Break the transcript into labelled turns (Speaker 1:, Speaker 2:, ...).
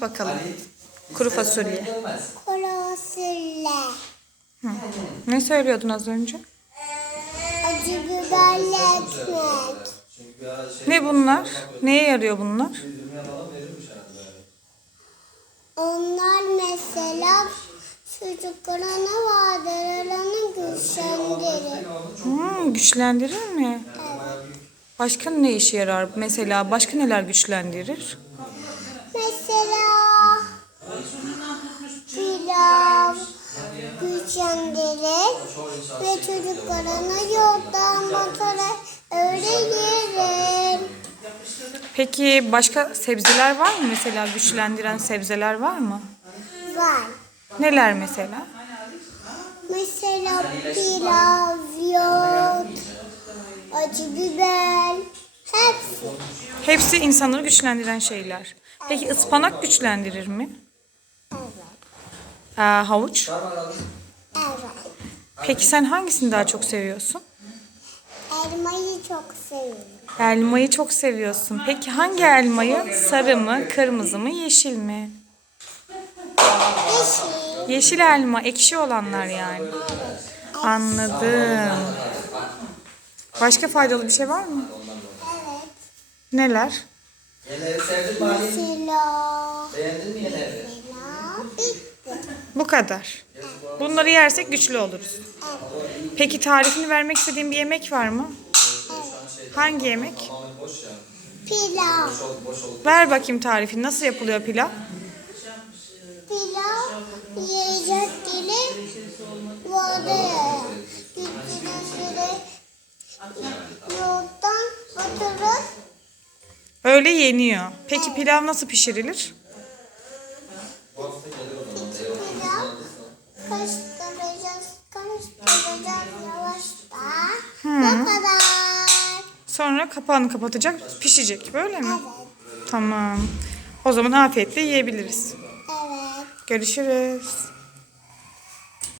Speaker 1: Bakalım. Kuru fasulye.
Speaker 2: Kolosulle.
Speaker 1: Ne söylüyordun az önce?
Speaker 2: Acı biberli ekmek.
Speaker 1: Ne bunlar? Neye yarıyor bunlar?
Speaker 2: Onlar mesela çocuklarına vadelerini güçlendirir.
Speaker 1: Hmm, güçlendirir mi? Başka ne işe yarar? Mesela başka neler güçlendirir?
Speaker 2: Güçlendirir ve çocuklarına yoldan motora öyle yerim.
Speaker 1: Peki başka sebzeler var mı? Mesela güçlendiren sebzeler var mı?
Speaker 2: Var.
Speaker 1: Neler mesela?
Speaker 2: Mesela pilav, yoğurt, acı biber, hepsi.
Speaker 1: Hepsi insanları güçlendiren şeyler. Peki ıspanak güçlendirir mi?
Speaker 2: Evet.
Speaker 1: Aa, havuç. Peki sen hangisini daha çok seviyorsun?
Speaker 2: Elmayı çok seviyorum.
Speaker 1: Elmayı çok seviyorsun. Peki hangi elmayı? Sarı mı, kırmızı mı, yeşil mi?
Speaker 2: Yeşil.
Speaker 1: Yeşil elma, ekşi olanlar yani. Anladım. Başka faydalı bir şey var mı?
Speaker 2: Evet.
Speaker 1: Neler?
Speaker 3: Yeleri sevdin mi?
Speaker 2: Mesela.
Speaker 3: Beğendin mi yeleri?
Speaker 2: Mesela bitti.
Speaker 1: Bu kadar. Bunları yersek güçlü oluruz. Peki tarifini vermek istediğin bir yemek var mı? Hangi yemek?
Speaker 2: Pilav.
Speaker 1: Ver bakayım tarifini. Nasıl yapılıyor pilav?
Speaker 2: Pilav yiyecekleri vadeye gittiğinde yoldan oturup
Speaker 1: Öyle yeniyor. Peki pilav nasıl pişirilir? Kapağını kapatacak, pişecek. Böyle mi?
Speaker 2: Evet,
Speaker 1: Tamam. O zaman afiyetle yiyebiliriz.
Speaker 2: evet.
Speaker 1: Görüşürüz.